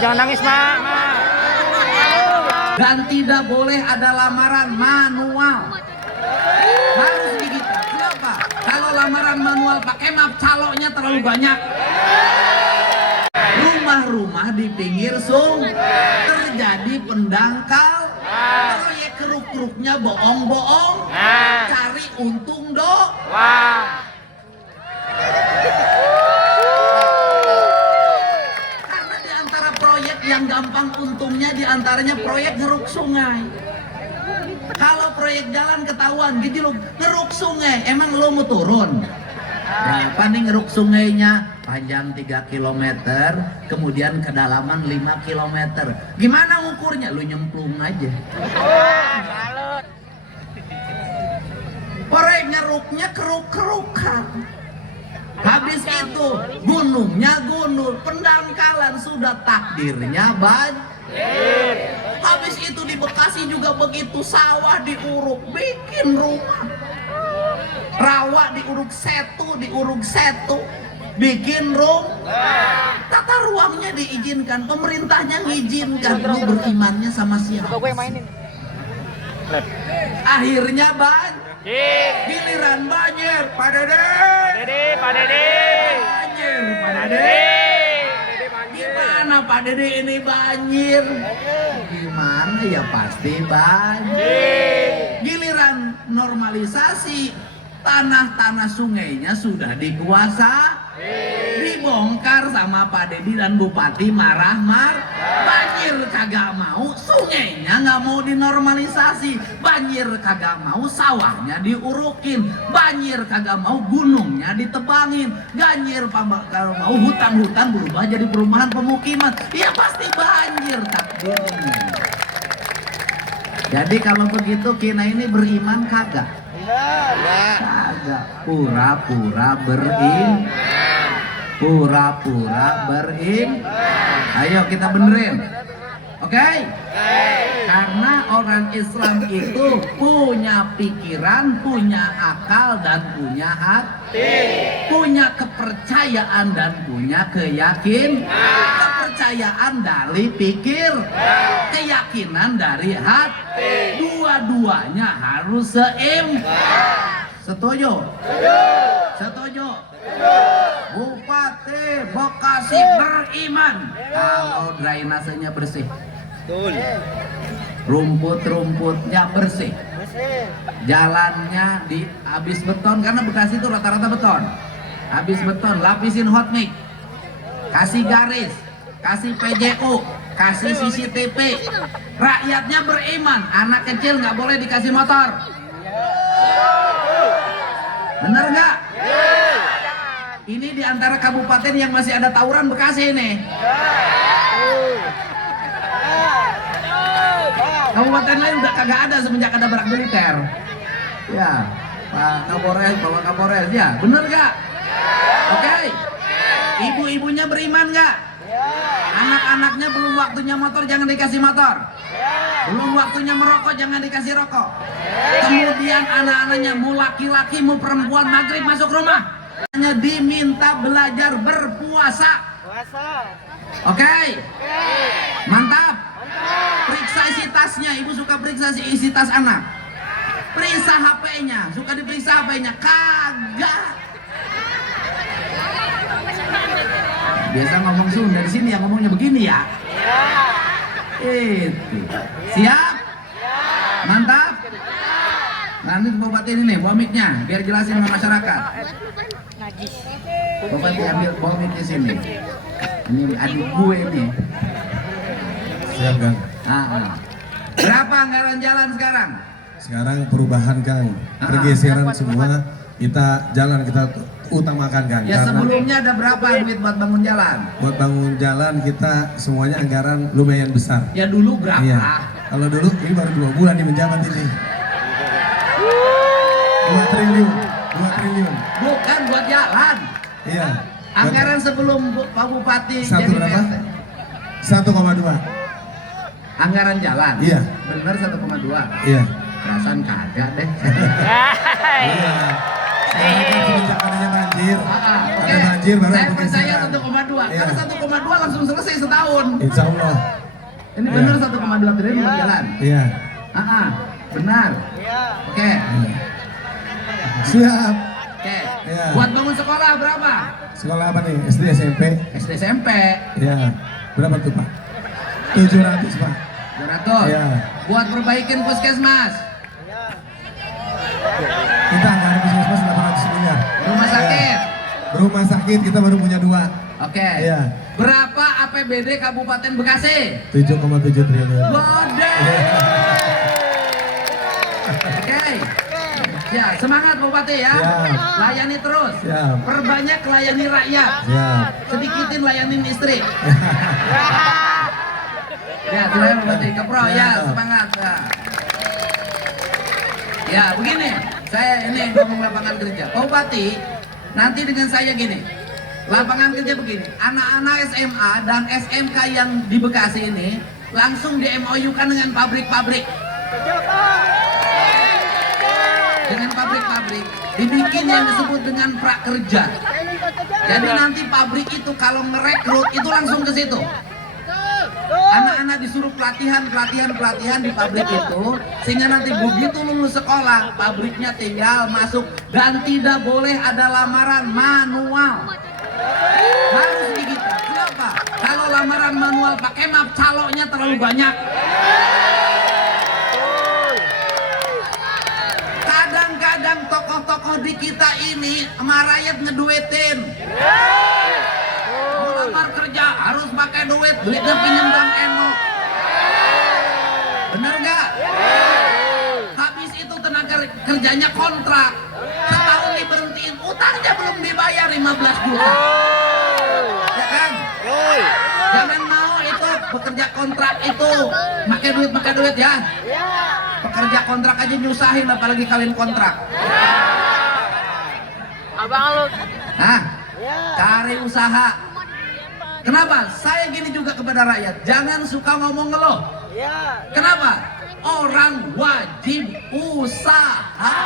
Jangan nangis, Mak. Dan tidak boleh ada lamaran manual. Harus digital. Kenapa? Kalau lamaran manual pakai map caloknya terlalu banyak. Rumah-rumah di pinggir sungai terjadi pendangkal. Proyek keruk-keruknya bohong-bohong. Cari untung doang. Karena di antara proyek yang gampang untungnya diantaranya proyek ngeruk sungai. Kalau proyek jalan ketahuan gitu lo ngeruk sungai, emang lo mau turun? Berapa nih ngeruk sungainya? Panjang 3 km, kemudian kedalaman 5 km. Gimana ngukurnya? Lu nyemplung aja. Proyek ngeruknya keruk-kerukan. Habis itu gunungnya gundul, pendangkalan sudah takdirnya banjir. Habis itu di Bekasi juga begitu, sawah diuruk, bikin rumah. Rawa diuruk setu, bikin rumah. Tata ruangnya diizinkan, pemerintahnya ngizinkan. Lu berimannya sama siapa? Akhirnya banjir. Giliran banjir, Pak Dede. Banjir, Pak Dede. Gimana Pak Dede ini banjir? Gimana ya pasti banjir. Giliran normalisasi, tanah-tanah sungainya sudah dikuasai. Dibongkar sama Pak Dedi dan Bupati marah-marah. Banjir kagak mau, sungainya nggak mau dinormalisasi. Banjir kagak mau, sawahnya diurukin. Banjir kagak mau, gunungnya ditebangin. Banjir kalau mau, hutan-hutan berubah jadi perumahan pemukiman. Ya pasti banjir takdirnya. Jadi kalau begitu Kina ini beriman kagak? Kagak. Pura-pura beriman. Ayo kita benerin. Oke? Karena orang Islam itu punya pikiran, punya akal dan punya hati. Punya kepercayaan dan punya keyakinan. Kepercayaan dari pikir, keyakinan dari hati. Dua-duanya harus seimbang. Setuju? Setuju? Bupati Bekasi beriman kalau drainasenya bersih, rumput-rumputnya bersih, jalannya habis beton, karena Bekasi itu rata-rata beton. Habis beton, lapisin hot mix, kasih garis, kasih PJU, kasih CCTV. Rakyatnya beriman, anak kecil nggak boleh dikasih motor. Bener nggak? Ini di antara kabupaten yang masih ada tawuran Bekasi ini. Kabupaten lain udah kagak ada semenjak ada barak militer. Ya, Pak Kapolres, Bapak Kapolres, ya, bener nggak? Oke. Ibu-ibunya beriman nggak? Anak-anaknya belum waktunya motor, jangan dikasih motor. Belum waktunya merokok, jangan dikasih rokok. Kemudian anak-anaknya mau laki-laki mau perempuan maghrib masuk rumah, hanya diminta belajar berpuasa. Oke. Mantap. Periksa isi tasnya, ibu suka periksa isi tas anak. Periksa HP-nya, suka diperiksa HP-nya, kagak. Biasa ngomong Sunda, di sini yang ngomongnya begini ya. Itu. Siap? Mantap. Nanti Bupati ini nih, bawa mic-nya biar jelasin sama masyarakat. Bupati ambil bawa mic di sini. Ini adik gue nih. Siap, Kang. Berapa anggaran jalan sekarang? Sekarang perubahan, Kang. Pergeseran semua, kita jalan kita utamakan, Kang. Ya, karena sebelumnya ada berapa duit buat bangun jalan? buat bangun jalan kita semuanya anggaran lumayan besar. Ya dulu berapa? Iya. Kalau dulu ini baru 2 bulan nih menjabat ini. 2 triliun. Bukan buat jalan. Iya. Anggaran sebelum Pak Bupati Satu jadi berapa? PRT. 1,2. Anggaran jalan? Iya. Bener 1,2? Iya. Perasaan kagak deh. Iya. Sekarang kan semenjak adanya banjir banjir. Oke. Ada banjir baru Saya ada percaya pergeseran. 1,2. Iya. Karena 1,2 langsung selesai setahun. Insya Allah. Ini Iya. benar 1,2 triliun berjalan. Iya. Benar. Oke. Siap. Oke. Iya. Buat bangun sekolah berapa? Sekolah apa nih? SD, SMP? SD SMP Iya. Berapa tuh Pak? 700 Pak. 200. Iya. Buat perbaikin puskesmas, Kita anggaran puskesmas 800 miliar. rumah sakit. Iya. Rumah sakit kita baru punya 2. Oke. Iya. Berapa APBD Kabupaten Bekasi? 7,7 triliun. Gede. Iya. Oke. Ya, semangat Bupati ya. Siap. Layani terus. Siap. Perbanyak layani rakyat. Siap. Sedikitin layanin istri. Ya, silakan Bupati. Kepro ya, Siap. semangat. Ya, begini. Saya ini ngomong lapangan kerja. Pak Bupati, nanti dengan saya gini. Lapangan kerja begini. Anak-anak SMA dan SMK yang di Bekasi ini langsung di MOU-kan dengan pabrik-pabrik. Dengan pabrik-pabrik dibikin yang disebut dengan prakerja. Jadi nanti pabrik itu kalau merekrut itu langsung ke situ. Anak-anak disuruh pelatihan di pabrik itu, sehingga nanti begitu lulus sekolah, pabriknya tinggal masuk dan tidak boleh ada lamaran manual. Harus digital. Kenapa? Kalau lamaran manual pakai map, calonnya terlalu banyak. Kadang-kadang tokoh-tokoh di kita ini sama rakyat ngeduetin. Mau lamar kerja harus pakai duit, duitnya pinjam Bang Eno. Bener nggak? Habis itu tenaga kerjanya kontrak, setahun diberhentiin, utangnya belum dibayar 15 juta. Ya kan? Jangan mau itu pekerja kontrak itu pakai duit ya. Pekerja kontrak aja nyusahin, apalagi kawin kontrak. Abang lu. Nah, cari usaha. Kenapa? Saya gini juga kepada rakyat, jangan suka ngomong ngeluh. Kenapa? Orang wajib usaha.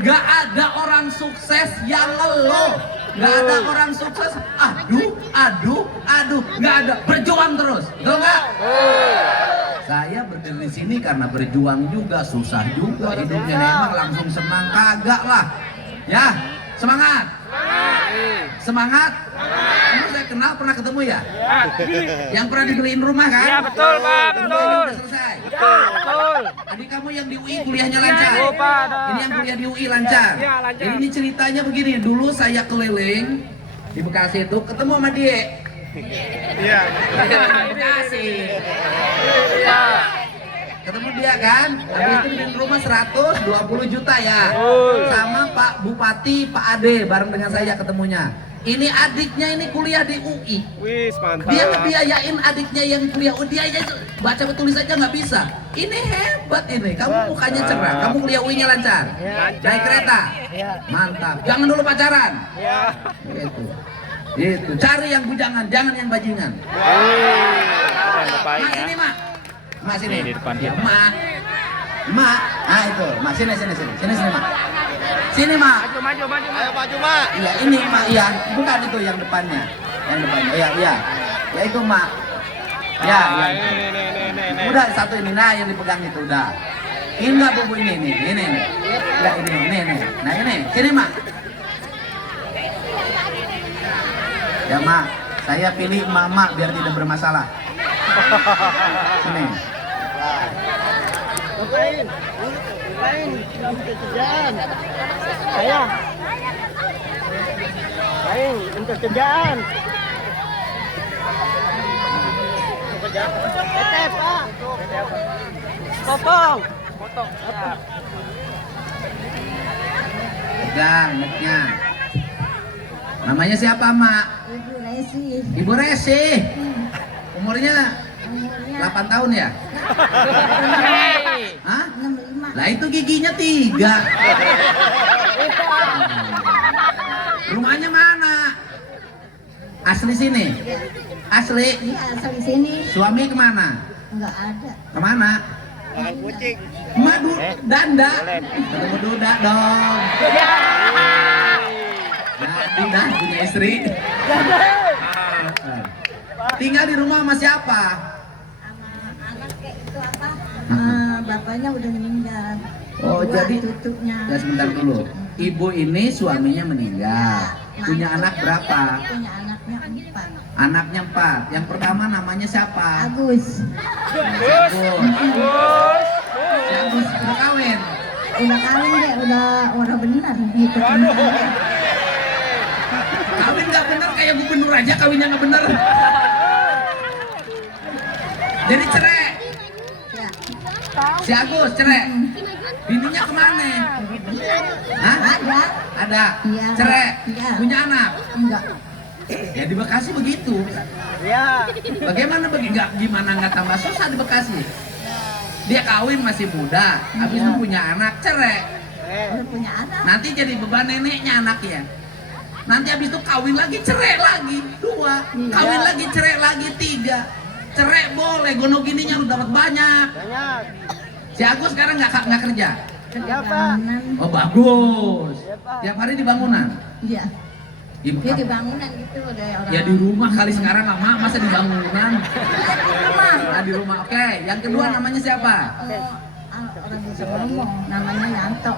Gak ada orang sukses yang ngeluh. Gak ada orang sukses, aduh. Gak ada, berjuang terus. Betul nggak? Saya berdiri di sini karena berjuang juga, susah juga hidupnya. Emang langsung senang kagak lah. Ya, semangat. Semangat. Kamu saya kenal, pernah ketemu ya? Yang pernah dibeliin rumah kan? Iya betul Pak, betul. Udah selesai. Betul. Adik kamu yang di UI kuliahnya lancar. Iya, Pak, ada. Ini yang kuliah di UI lancar. Iya, lancar. Jadi ini ceritanya begini, dulu saya keliling di Bekasi itu ketemu sama dia. Iya. Di Bekasi. Ketemu dia kan, habis itu bikin rumah 120 juta ya. Sama Pak Bupati, Pak Ade, bareng dengan saya ketemunya. Ini adiknya ini kuliah di UI. Wis mantap. Dia ngebiayain adiknya yang kuliah UI, dia aja baca tulis aja nggak bisa. Ini hebat ini, kamu mukanya cerah, kamu kuliah UI-nya lancar. Naik kereta, mantap. Jangan dulu pacaran. Gitu. Cari yang bujangan, jangan yang bajingan. Mas ini mak. Mak sini. Ini di depan Ya, dia. mak. Nah itu, mak sini mak. Sini mak. Maju. Ayo maju Mak. Iya ini mak, iya. Bukan itu yang depannya. Iya. Ya itu mak. Ya. Ini. Udah satu ini, nah yang dipegang itu udah. Ini enggak bubu ini. Enggak ini. Nah ini, sini mak. Ya mak, saya pilih mama biar tidak bermasalah. Sini. Ngapain? Untuk kerjaan. Saya. Untuk kerjaan. Pak. Potong. Pegang mic-nya. Namanya siapa mak? Ibu Resi. Ibu Resi. Umurnya 8 tahun ya? Hah? 65. Lah itu giginya 3. Rumahnya mana? Asli sini? Asli? Iya, asal di sini Suami kemana? enggak ada. Kemana? Makan kucing. Madu, danda. Ketemu duda dong. jadi dah punya istri. Tinggal di rumah sama siapa? Sama anak kayak itu apa? Bapaknya udah meninggal. Oh, Dua jadi tutupnya. ya sebentar dulu. Ibu ini suaminya meninggal. Punya anak berapa? Punya anaknya 4. Anaknya 4. Yang pertama namanya siapa? Agus. Agus. Si Agus udah kawin. Udah kawin deh, udah orang benar ngikutin saya. Kawin nggak bener kayak gubernur aja kawinnya nggak bener. Jadi cerai. Ya. Si Agus cerai. Bininya kemana? Hah? Ada. Iya. Cerai. Iya. Punya anak. Enggak. Ya di Bekasi begitu. Ya. Bagaimana gimana nggak tambah susah di Bekasi? Dia kawin masih muda, habis itu punya anak, cerai. Udah punya anak. Nanti jadi beban neneknya anaknya. Nanti habis itu kawin lagi, cerai lagi, 2. Kawin lagi, cerai lagi, 3. Cerai boleh, gono gininya lu dapat banyak. Banyak. Si Agus sekarang nggak kerja. Kerja Siapa? bangunan. Oh bagus. Tiap hari di bangunan. Iya. Ibu Dia di bangunan gitu ada orang. ya di rumah kali sekarang nggak masa di bangunan. rumah. Nah, di rumah. Oke, yang kedua namanya siapa? Orang bisa ngomong, namanya Yanto.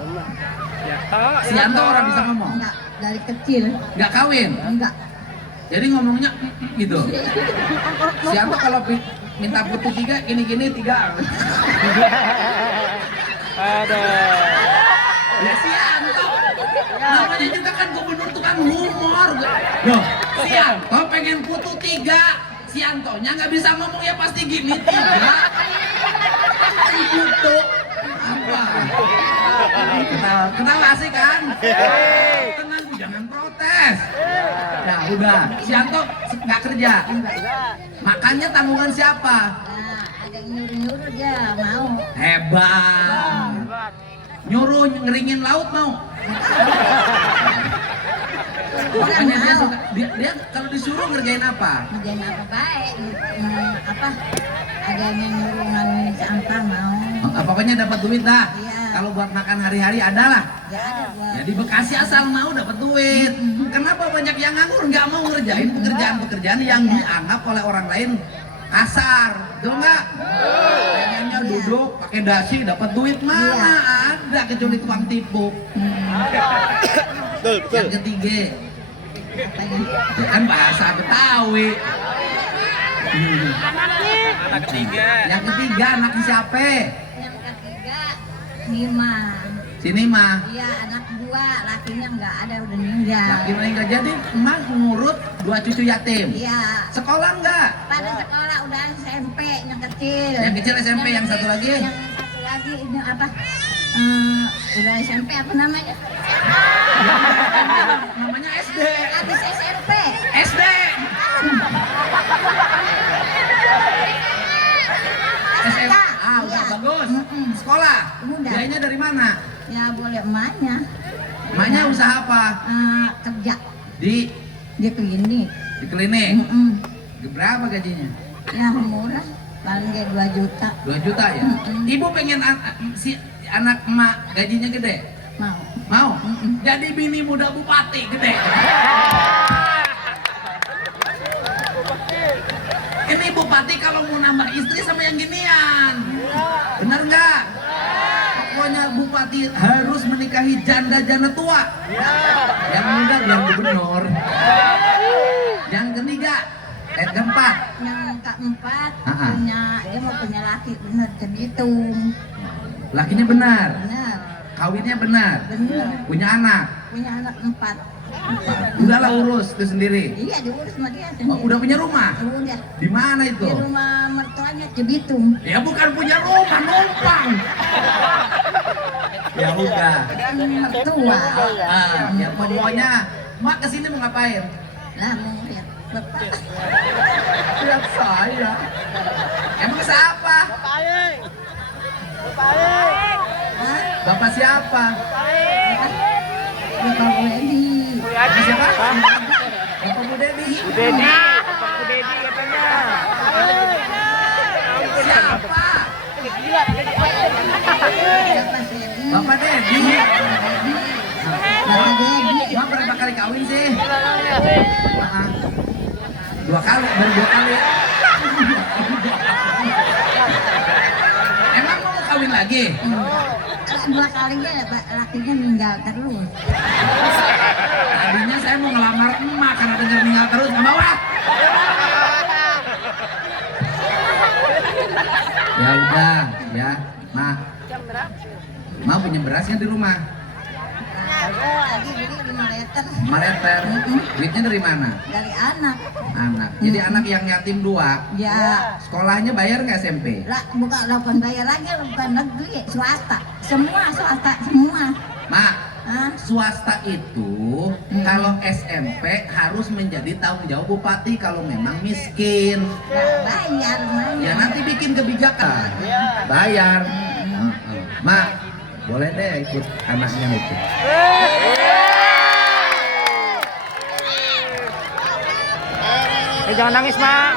Si Yanto orang bisa ngomong. Enggak, dari kecil. Nggak kawin. Enggak. Jadi ngomongnya gitu. Si Yanto kalau minta putu 3, gini-gini 3. Ada. Ya si Yanto. Namanya juga kan gubernur tukang humor. Loh, si Yanto pengen putu 3. Si Yantonya nggak bisa ngomong ya pasti gini 3. Putu. Apa? Kenapa asik kan? Tenang, jangan protes. Ya udah, si Yanto nggak kerja. Makannya tanggungan siapa? Nah, ada yang nyuruh-nyuruh dia mau. Hebat. Nyuruh ngeringin laut mau. Makanya dia suka, dia kalau disuruh ngerjain apa? Ngerjain apa baik. Apa? Ada yang nyuruh ngambil sampah mau. Pokoknya dapat duit dah. Iya. Kalau buat makan hari-hari ada lah. Ya ada buat. Ya di Bekasi asal mau dapat duit. Kenapa banyak yang nganggur nggak mau ngerjain pekerjaan-pekerjaan yang dianggap oleh orang lain kasar, betul nggak? Pengennya duduk pakai dasi dapat duit mana ada kecuali tukang tipu. Yang ketiga, Apanya? ya kan bahasa Betawi. Yang ketiga anaknya siapa? Yang ketiga, Nima. Sini mah. Iya, anak 2, lakinya nggak ada, udah meninggal. Laki meninggal jadi emak ngurut 2 cucu yatim. Iya. Sekolah enggak? Pada sekolah udah SMP yang kecil. Yang kecil SMP, yang satu lagi? Yang satu lagi ini apa? Udah SMP apa namanya? Namanya SD. Habis SMP. SD. SMK. Ah, udah Iya. bagus. Mm-mm. Sekolah. Udah. Biayanya dari mana? Ya boleh emaknya. Emaknya usaha apa? Kerja Di klinik. klinik. Mm-mm. Berapa gajinya? Ya murah, paling kayak 2 juta. 2 juta ya? Ibu pengen si anak emak gajinya gede? Mau. Mau? Jadi bini muda bupati gede. Ini bupati kalau mau nambah istri sama yang ginian. Bener nggak? Pokoknya bupati harus menikahi janda-janda tua. Yang muda biar gubernur. Yang ketiga, keempat. Yang keempat Ah. dia mau punya laki bener terhitung. Lakinya benar, Bener, kawinnya benar, bener. punya anak. Punya anak 4. Udahlah urus itu sendiri. Iya diurus sama dia Oh, sendiri. udah punya rumah? Udah. Di mana itu? Di rumah mertuanya Cibitung. Ya bukan punya rumah, numpang. Ya udah. Kan mertua. Ya pokoknya, mak kesini mau ngapain? Lah mau lihat bapak. Lihat saya. Emang siapa? Hah? Bapak siapa? Bapak Bu Edi. Bapak siapa? Bapak Bu Dedi. Siapa? Siapa sih Edi? Bapak Dedi. Edi. Gua berapa kali kawin sih? Ah, 2 kali, baru 2 kali ya. Emang mau kawin lagi? 2 kalinya lakinya meninggal terus. Tadinya saya mau ngelamar emak karena dengar meninggal terus, nggak mau ah. Ya udah, ya, Ma punya berasnya di rumah. Tadi beli 5 liter 5 liter. Duitnya dari mana? dari anak. Anak. Jadi anak yang yatim 2. Ya, Sekolahnya bayar nggak SMP? bukan bayar lagi, bukan negeri, swasta. Semua swasta semua. Mak, Hah? swasta itu kalau SMP harus menjadi tanggung jawab bupati kalau memang miskin. Bayar Ya mana? nanti bikin kebijakan. Bayar. Mak, boleh deh ikut anaknya itu. Jangan nangis, Mak.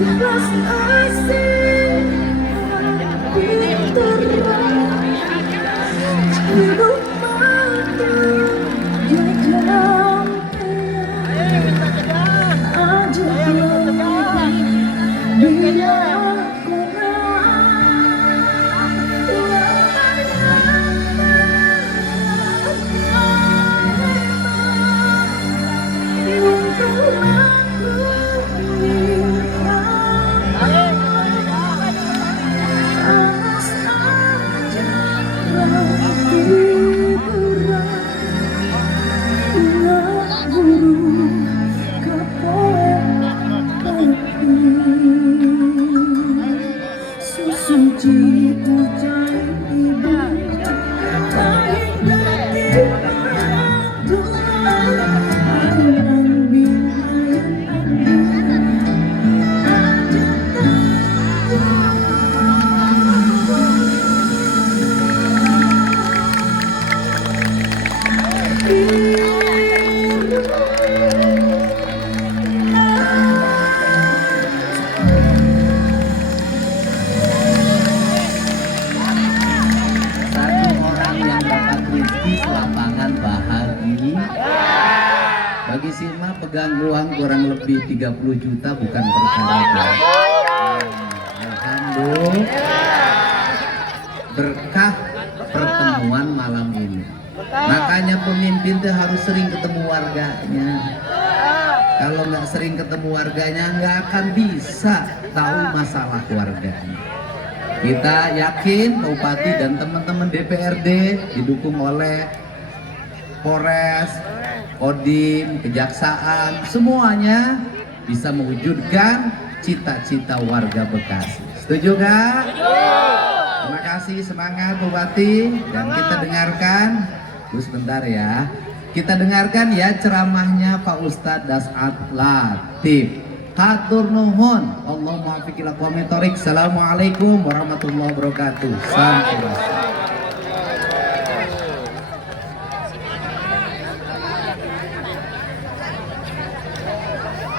ikhlas asing terang hidup mati dalam aja bila bagi Sirma pegang uang kurang lebih 30 juta bukan perkara gampang. Alhamdulillah berkah pertemuan malam ini. Makanya pemimpin tuh harus sering ketemu warganya. Kalau nggak sering ketemu warganya nggak akan bisa tahu masalah warganya. Kita yakin Bupati dan teman-teman DPRD didukung oleh Polres, Kodim, Kejaksaan, semuanya bisa mewujudkan cita-cita warga Bekasi. Setuju gak? Terima kasih, semangat Bupati. Dan kita dengarkan, sebentar ya. Kita dengarkan ya ceramahnya Pak Ustadz Dasat Latif. Hatur nuhun. Allahumma fiqil aqwamit thoriq. Assalamualaikum warahmatullahi wabarakatuh. Sampurasun.